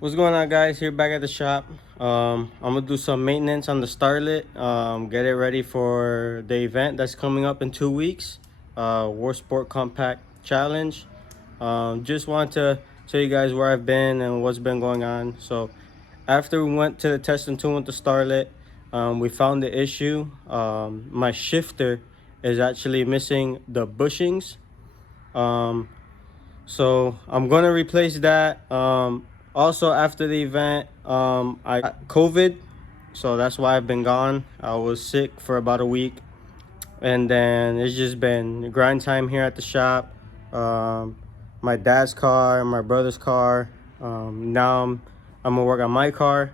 What's going on, guys? Here back at the shop. I'm gonna do some maintenance on the Starlet. Get it ready for the event that's coming up in 2 weeks. War Sport Compact Challenge. Just want to tell you guys where I've been and what's been going on. So, after we went to the test and tune with the Starlet, we found the issue. My shifter is actually missing the bushings. So I'm gonna replace that. Also after the event, I got COVID, so that's why I've been gone. I was sick for about a week, and then it's just been grind time here at the shop. Um, my dad's car, my brother's car. Now I'm gonna work on my car.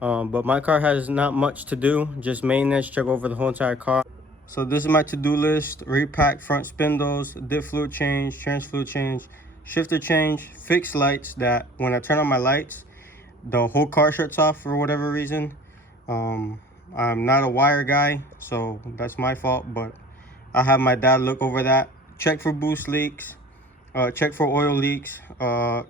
But my car has not much to do, just maintenance, check over the whole entire car. So this is my to-do list: repack front spindles, dip fluid change, trans fluid change, shifter change, fix lights that when I turn on my lights, the whole car shuts off for whatever reason. I'm not a wire guy, so that's my fault, but I have my dad look over that. Check for boost leaks, check for oil leaks.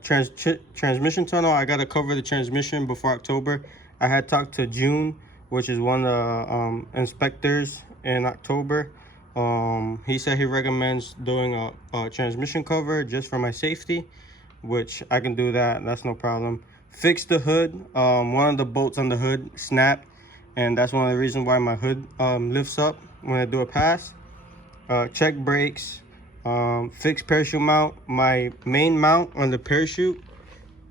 Transmission tunnel, I gotta cover the transmission before October. I had talked to June, which is one of the inspectors in October. He said he recommends doing a transmission cover just for my safety, which I can do that. That's no problem. Fix the hood. One of the bolts on the hood snapped, and that's one of the reasons why my hood lifts up when I do a pass. Check brakes. Fix parachute mount. My main mount on the parachute,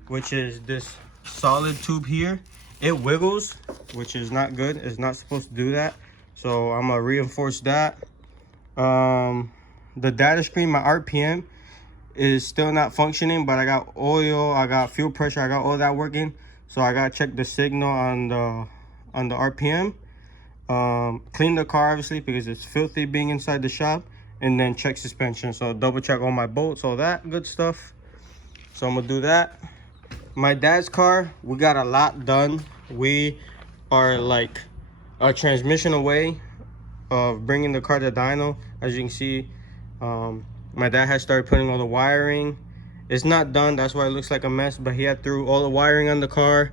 which is this solid tube here, it wiggles, which is not good. It's not supposed to do that, so I'm gonna reinforce that. The data screen, my RPM is still not functioning, but I got oil, I got fuel pressure, I got all that working, so I gotta check the signal on the RPM. Clean the car obviously because it's filthy being inside the shop, and then check suspension, so double check all my bolts, all that good stuff. So I'm gonna do that. My dad's car, we got a lot done. We are like a transmission away of bringing the car to dyno. As you can see, my dad has started putting all the wiring. It's not done, that's why it looks like a mess, but he had threw all the wiring on the car.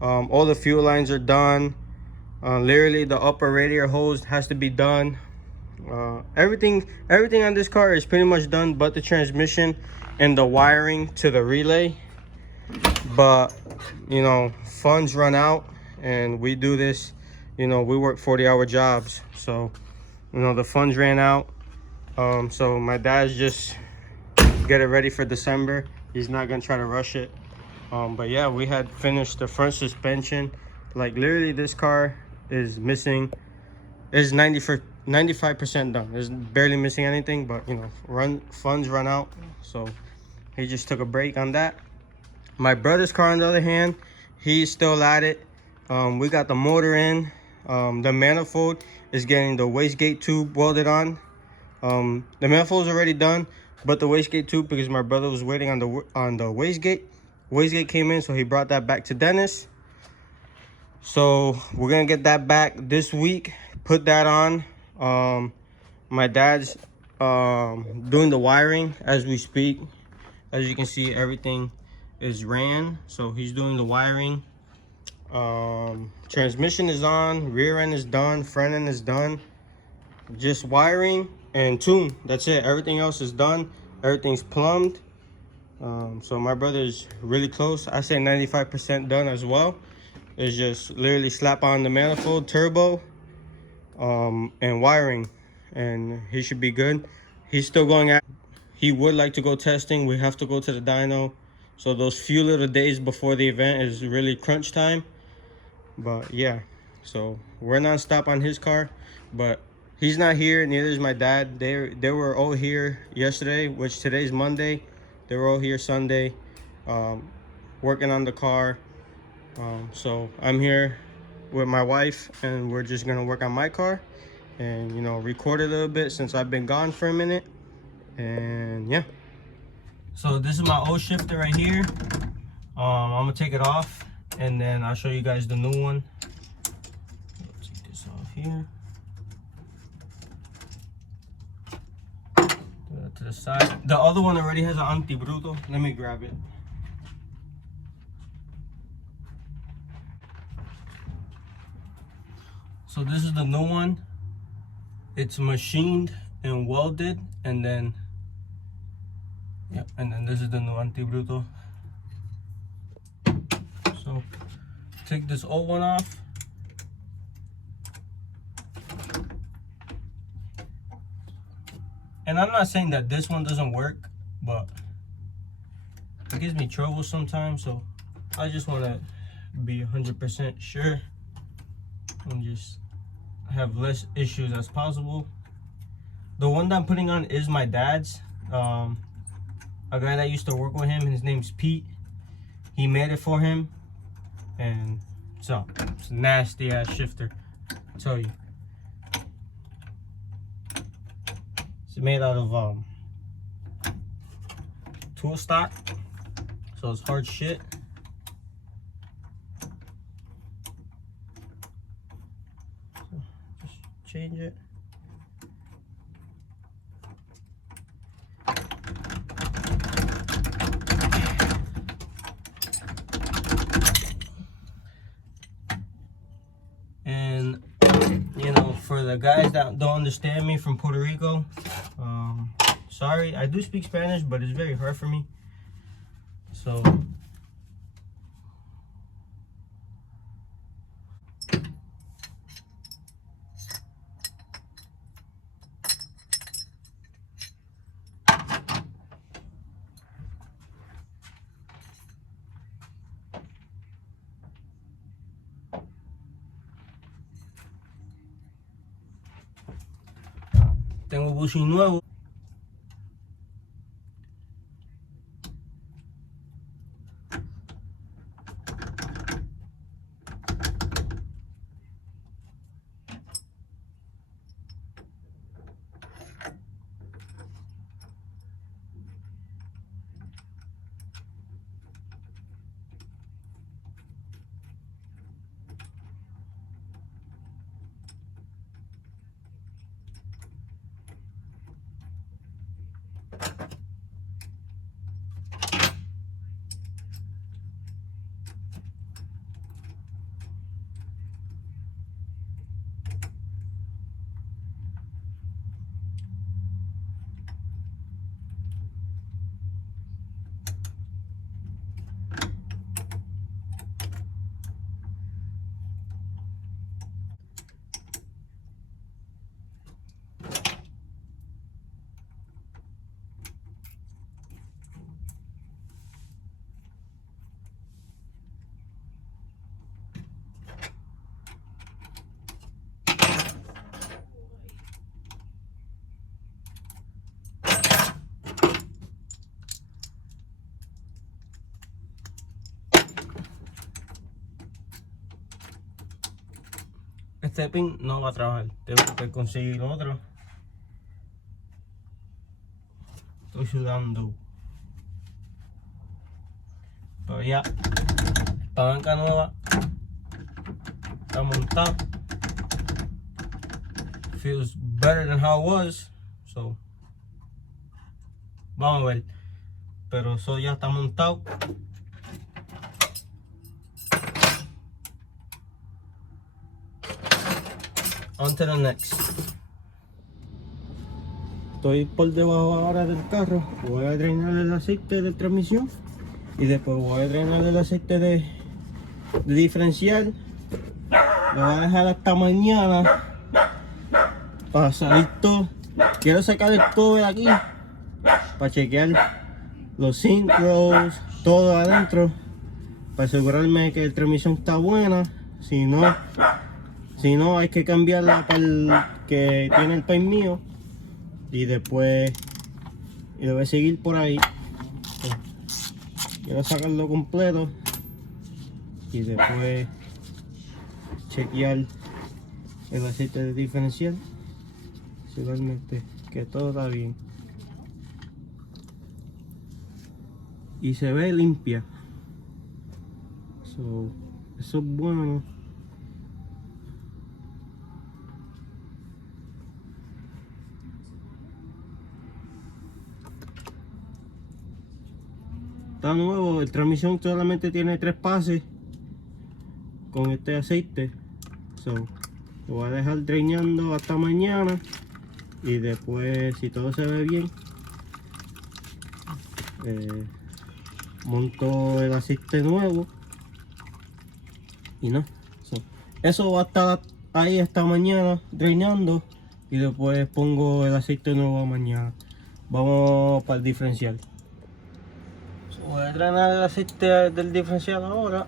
All the fuel lines are done. Literally the upper radiator hose has to be done. Everything on this car is pretty much done but the transmission and the wiring to the relay. But you know, funds run out, and we do this, you know, we work 40-hour jobs, so you know the funds ran out. So my dad's just get it ready for December. He's not gonna try to rush it. But yeah, we had finished the front suspension. Like literally this car is missing, is 95% done. It's barely missing anything, but you know, funds run out, so he just took a break on that. My brother's car, on the other hand, he's still at it. We got the motor in. The manifold is getting the wastegate tube welded on. The manifold's already done, but the wastegate tube, because my brother was waiting on the wastegate. Wastegate came in, so he brought that back to Dennis. So we're gonna get that back this week. Put that on. My dad's doing the wiring as we speak. As you can see, everything is ran, so he's doing the wiring. Transmission is on, rear end is done, front end is done. Just wiring and tune, that's it. Everything else is done, everything's plumbed. So my brother is really close. I say 95% done as well. It's just literally slap on the manifold, turbo, and wiring, and he should be good. He's still going out. He would like to go testing. We have to go to the dyno, so those few little days before the event is really crunch time. But yeah, so we're non-stop on his car, but he's not here, neither is my dad. They were all here yesterday, which today's Monday. They were all here Sunday, working on the car. So I'm here with my wife, and we're just gonna work on my car and, you know, record a little bit since I've been gone for a minute. And yeah, so this is my old shifter right here. I'm gonna take it off, and then I'll show you guys the new one. Let's take this off here. Put it to the side. The other one already has an antibruto. Let me grab it. So this is the new one. It's machined and welded, and then and then this is the new anti-bruto. So take this old one off. And I'm not saying that this one doesn't work, but it gives me trouble sometimes, so I just want to be 100% sure and just have less issues as possible. The one that I'm putting on is my dad's. A guy that used to work with him, his name's Pete. He made it for him, and so it's a nasty ass shifter, I tell you. It's made out of tool stock, so it's hard shit. So just change it. And you know, for the guys that don't understand me from Puerto Rico, sorry, I do speak Spanish, but it's very hard for me. So tengo bushing nuevo. Este pin no va a trabajar, tengo que conseguir otro. Estoy sudando. Pero ya, palanca nueva, está montada. Feels better than how it was, so vamos a ver. Pero eso ya está montado. On to the next. Estoy por debajo ahora del carro. Voy a drenar el aceite de transmisión y después voy a drenar el aceite de diferencial. Lo voy a dejar hasta mañana para salir todo. Quiero sacar el cover aquí para chequear los sincros, todo adentro, para asegurarme que la transmisión está buena. Si no, hay que cambiarla para el que tiene el paint mío. Y después lo voy a seguir por ahí. Quiero sacarlo completo y después chequear el aceite de diferencial, asegurarme que todo está bien y se ve limpia. Eso es bueno. Está nuevo, el transmisión solamente tiene 3 pases con este aceite. Lo voy a dejar draineando hasta mañana. Y después, si todo se ve bien, monto el asiste nuevo. Y no. Eso va a estar ahí hasta mañana drainando. Y después pongo el aceite nuevo mañana. Vamos para el diferencial. Voy a drenar el aceite del diferencial ahora.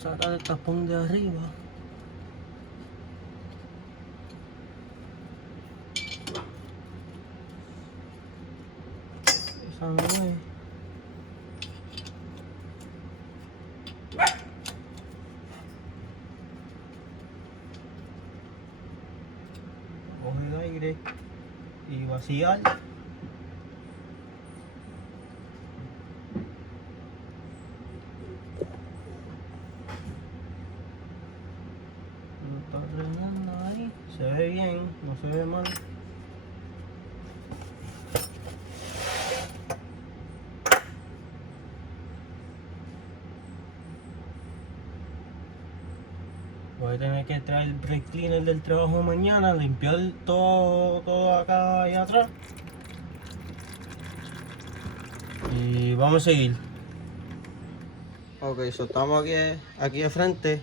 Sacar el tapón de arriba. Esa no es. Coger aire y vaciar. Lo está drenando ahí. Se ve bien, no se ve mal. Voy a tener que traer el brake cleaner del trabajo mañana, limpiar todo acá y atrás. Y vamos a seguir. Ok, estamos aquí de frente.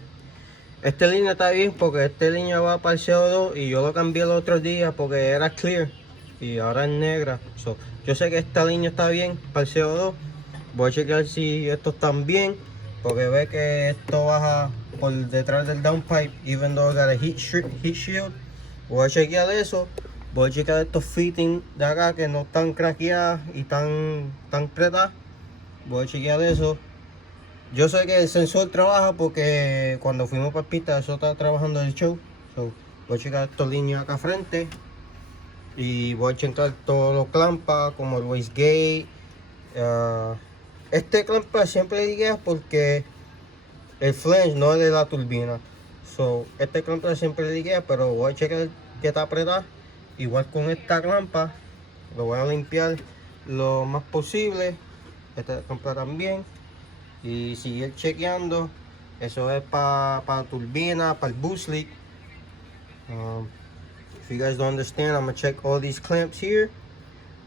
Esta línea está bien porque esta línea va para el CO2 y yo lo cambié el otro día porque era clear y ahora es negra. Yo sé que esta línea está bien para el CO2. Voy a chequear si estos están bien porque ve que esto baja por detrás del downpipe even though I got a heat shield. Voy a chequear eso. Voy a chequear estos fittings de acá que no están craqueadas y tan pretadas. Voy a chequear eso. Yo sé que el sensor trabaja porque cuando fuimos para pista eso está trabajando el show. Voy a checar estas líneas acá frente y voy a checar todos los clampas como el Wscc. Este clampa siempre diga porque el flange no es de la turbina. Este clampa siempre diga, pero voy a checar que está apretado. Igual con esta clampa lo voy a limpiar lo más posible. Esta clampa también. Y seguir chequeando. Eso es para la turbina, para el boost leak. If you guys don't understand, I'm gonna check all these clamps here.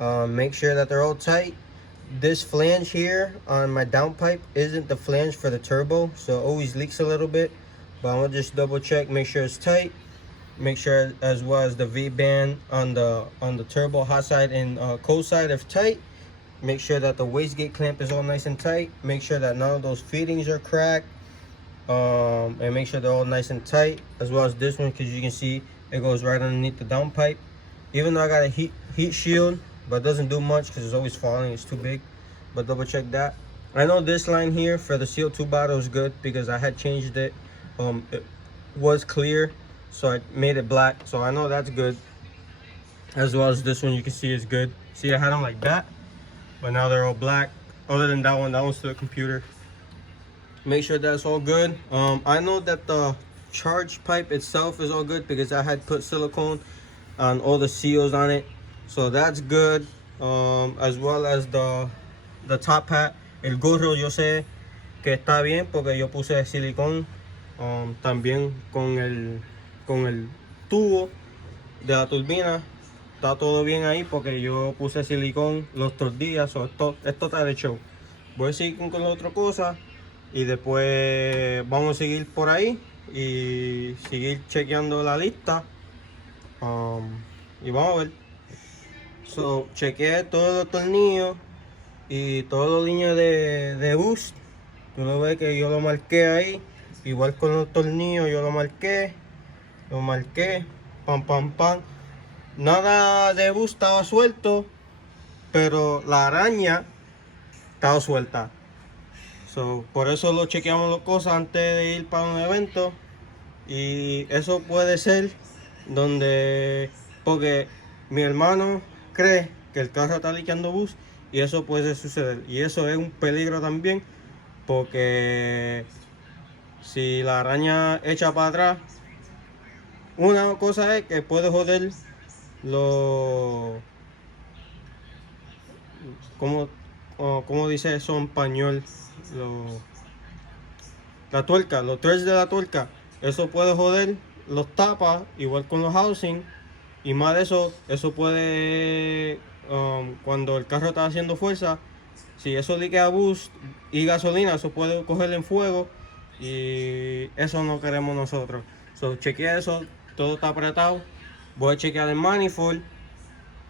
Make sure that they're all tight. This flange here on my downpipe isn't the flange for the turbo, so it always leaks a little bit. But I'm gonna just double check, make sure it's tight. Make sure as well as the V-band on the turbo hot side and cold side is tight. Make sure that the wastegate clamp is all nice and tight. Make sure that none of those fittings are cracked. And make sure they're all nice and tight. As well as this one, because you can see it goes right underneath the downpipe. Even though I got a heat shield, but it doesn't do much because it's always falling. It's too big. But double check that. I know this line here for the CO2 bottle is good because I had changed it. It was clear, so I made it black. So I know that's good. As well as this one, you can see is good. See, I had them like that. But now they're all black. Other than that one's still a computer. Make sure that's all good. I know that the charge pipe itself is all good because I had put silicone on all the seals on it, so that's good. As well as the top hat, el gorro yo sé que está bien porque yo puse silicón. También con el tubo de la turbina. Está todo bien ahí porque yo puse silicón los otros días. Esto está de show. Voy a seguir con la otra cosa y después vamos a seguir por ahí y seguir chequeando la lista. Y vamos a ver. Chequeé todos los tornillos y todas las líneas de boost. Tú lo ves que yo lo marqué ahí. Igual con los tornillos yo lo marqué. Pam pam pam. Nada de boost estaba suelto, pero la araña estaba suelta. Por eso lo chequeamos las cosas antes de ir para un evento. Y eso puede ser porque mi hermano cree que el carro está liqueando boost y eso puede suceder. Y eso es un peligro también porque si la araña echa para atrás, una cosa es que puede joder ¿cómo dice eso en español? La tuerca, los threads de la tuerca, eso puede joder los tapas, igual con los housing. Y más de eso, eso puede, cuando el carro está haciendo fuerza, si eso liquea boost y gasolina, eso puede coger en fuego y eso no queremos nosotros. So, chequea eso, todo está apretado. Voy a chequear el manifold,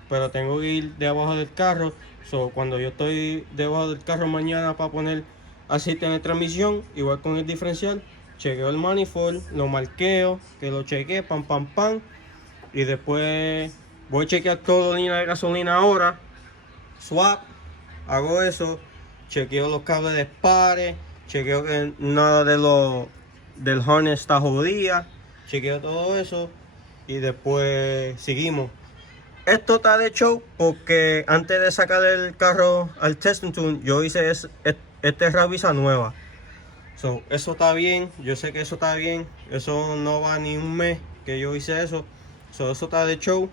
pero tengo que ir debajo del carro. So, cuando yo estoy debajo del carro mañana para poner aceite en la transmisión, igual con el diferencial, chequeo el manifold, lo marqueo, que lo chequee, pam, pam, pam. Y después voy a chequear toda la línea de gasolina ahora. Swap, hago eso, chequeo los cables de pares, chequeo que nada del harness está jodida, chequeo todo eso y después seguimos. Esto está de show porque antes de sacar el carro al testing tune, yo hice este rabisa nueva. So, eso está bien, yo sé que eso está bien, eso no va ni un mes que yo hice eso. So, eso está de show.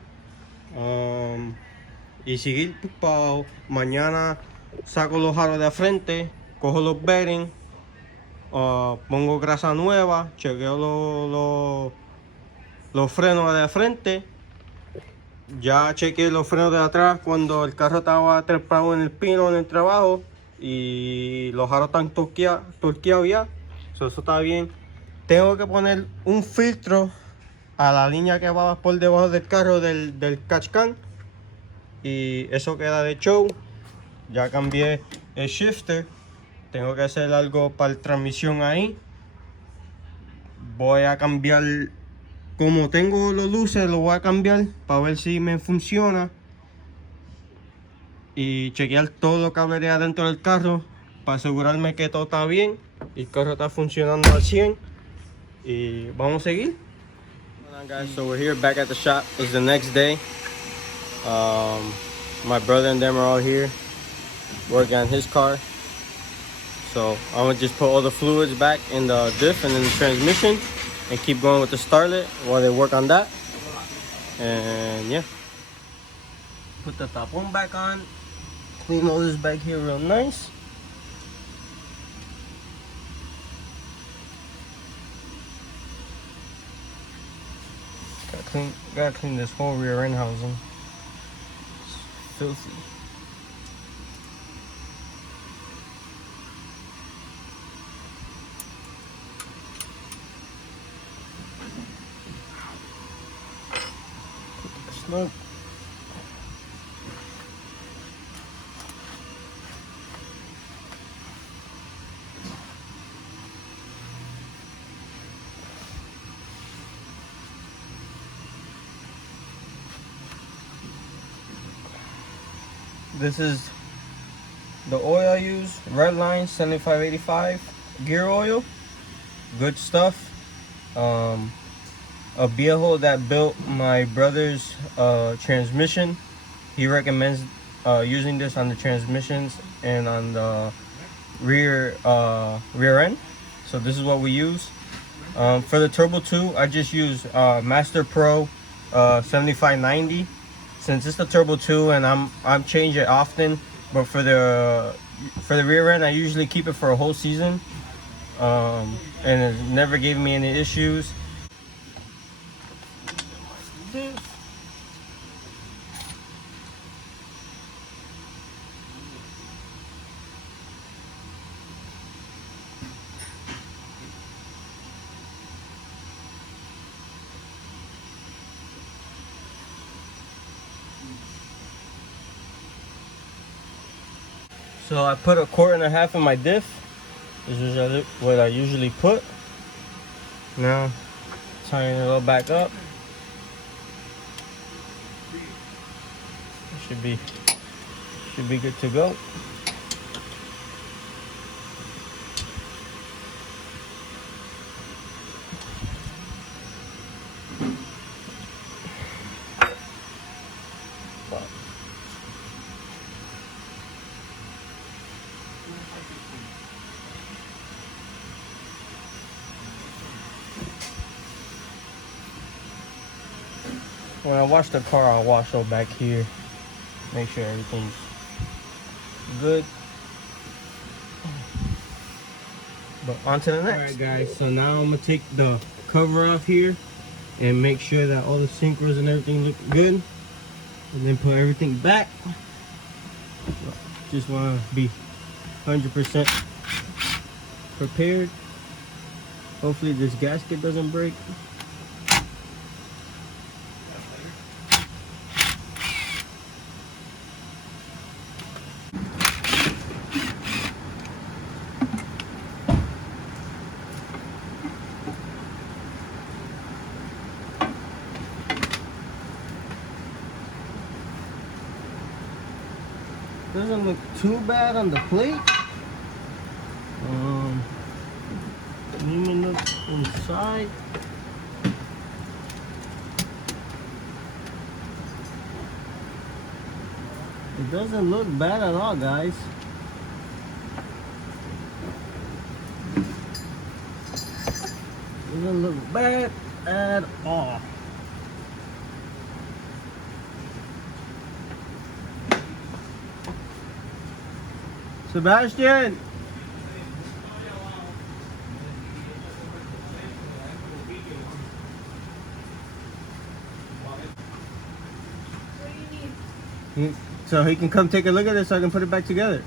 Y seguir para mañana saco los aros de frente, cojo los bearings, pongo grasa nueva, chequeo los frenos de frente. Ya chequeé los frenos de atrás cuando el carro estaba trepado en el pino en el trabajo y los aros están torqueados ya. So, eso está bien. Tengo que poner un filtro a la línea que va por debajo del carro del catch can y eso queda de show. Ya cambié el shifter, tengo que hacer algo para la transmisión ahí. Voy a cambiar, como tengo los luces, lo voy a cambiar para ver si me funciona y chequear todo lo que hablaría dentro del carro para asegurarme que todo está bien y el carro está funcionando al 100 y vamos a seguir. Guys, so we're here back at the shop. It's the next day. My brother and them are all here working on his car. So I'm gonna just put all the fluids back in the diff and in the transmission and keep going with the starlet while they work on that. And yeah, put the tapon back on, clean all this back here real nice. Gotta clean this whole rear end housing. It's filthy. Snug. This is the oil I use, Redline 7585 gear oil. Good stuff. A viejo that built my brother's transmission, he recommends using this on the transmissions and on the rear end. So this is what we use. For the Turbo 2, I just use Master Pro 7590. Since it's the Turbo 2 and I'm change it often, but for the rear end I usually keep it for a whole season, and it never gave me any issues. So I put 1.5 quarts in my diff. This is what I usually put. Now tying it all back up. It should be good to go. When I wash the car, I'll wash all back here. Make sure everything's good. But on to the next. Alright guys, so now I'm gonna take the cover off here and make sure that all the synchros and everything look good, and then put everything back. Just want to be 100% prepared. Hopefully this gasket doesn't break. Doesn't look too bad on the plate. Even look inside. It doesn't look bad at all, guys. Doesn't look bad at all. Sebastian! So he can come take a look at it so I can put it back together.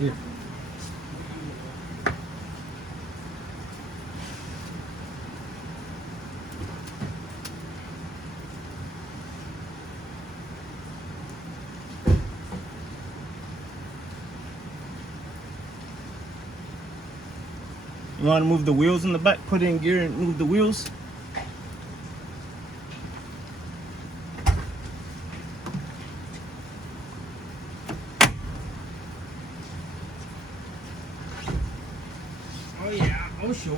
Yeah. You want to move the wheels in the back, put it in gear and move the wheels. Oh yeah, oh sure.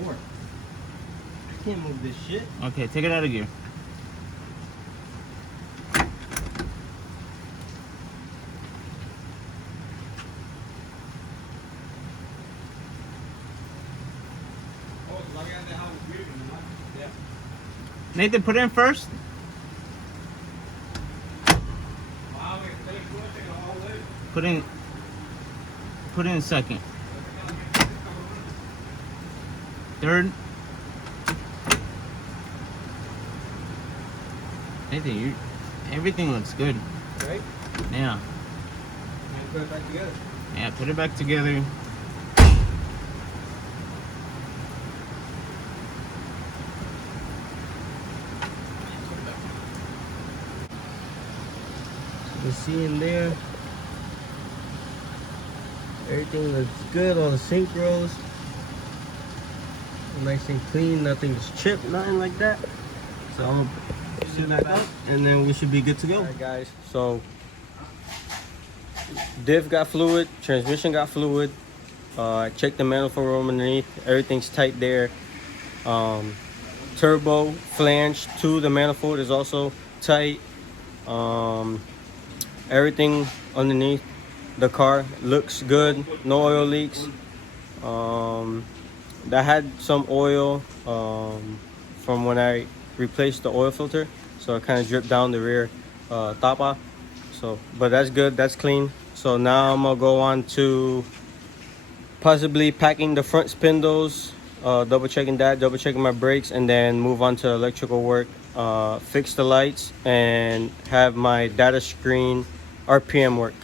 I can't move this shit. Okay, take it out of gear. Nathan, put it in first. Put in second. Third. Nathan, everything looks good. Right? Yeah. And put it back together. Yeah, put it back together. You see in there, everything looks good. All the synchros nice and clean, nothing's chipped, nothing like that. So I'm gonna send that up and then we should be good to go. Alright guys, so diff got fluid, transmission got fluid, check the manifold room underneath, everything's tight there. Turbo flange to the manifold is also tight. Everything underneath the car looks good, no oil leaks. That had some oil from when I replaced the oil filter, so it kind of dripped down the rear tapa. So, but that's good, that's clean. So now I'm gonna go on to possibly packing the front spindles, double checking that, double checking my brakes, and then move on to electrical work, fix the lights, and have my data screen RPM work,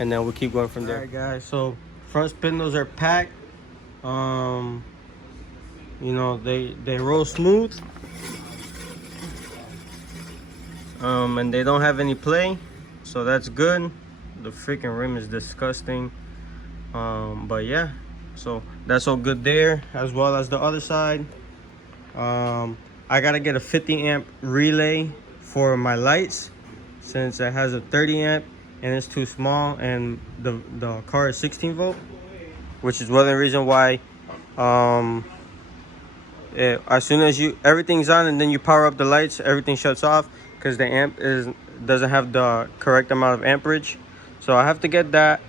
and then we'll keep going from there. All right guys, so front spindles are packed. You know, they roll smooth, and they don't have any play, so that's good. The freaking rim is disgusting, but yeah, so that's all good there, as well as the other side. I gotta get a 50 amp relay for my lights since it has a 30 amp and it's too small, and the car is 16 volt, which is one of the reason why as soon as everything's on and then you power up the lights, everything shuts off because the amp doesn't have the correct amount of amperage. So I have to get that.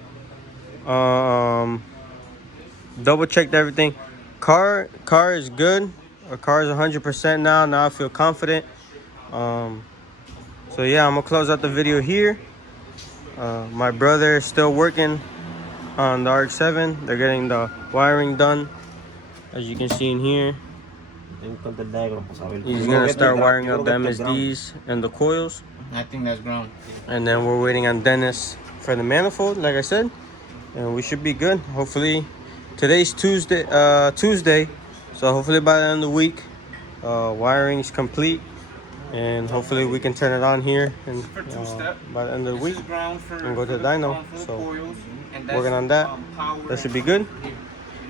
Double checked everything. Car is good. Our car is 100% now. I feel confident. So yeah, I'm gonna close out the video here. My brother is still working on the RX-7. They're getting the wiring done, as you can see in here. He's gonna start wiring up the MSDs and the coils. I think that's ground. And then we're waiting on Dennis for the manifold, like I said, and we should be good. Hopefully, today's Tuesday, so hopefully by the end of the week, wiring is complete, and hopefully we can turn it on here and by the end of the week and go to the dyno. So working on that. That should be good.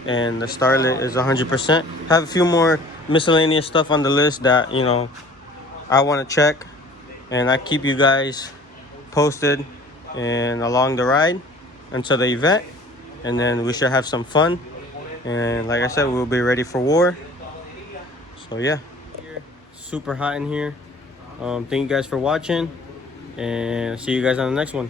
And the starlet is 100%. Have a few more miscellaneous stuff on the list that I want to check, and I keep you guys posted and along the ride until the event, and then we should have some fun. And like I said, we'll be ready for war. So yeah, super hot in here. Thank you guys for watching, and see you guys on the next one.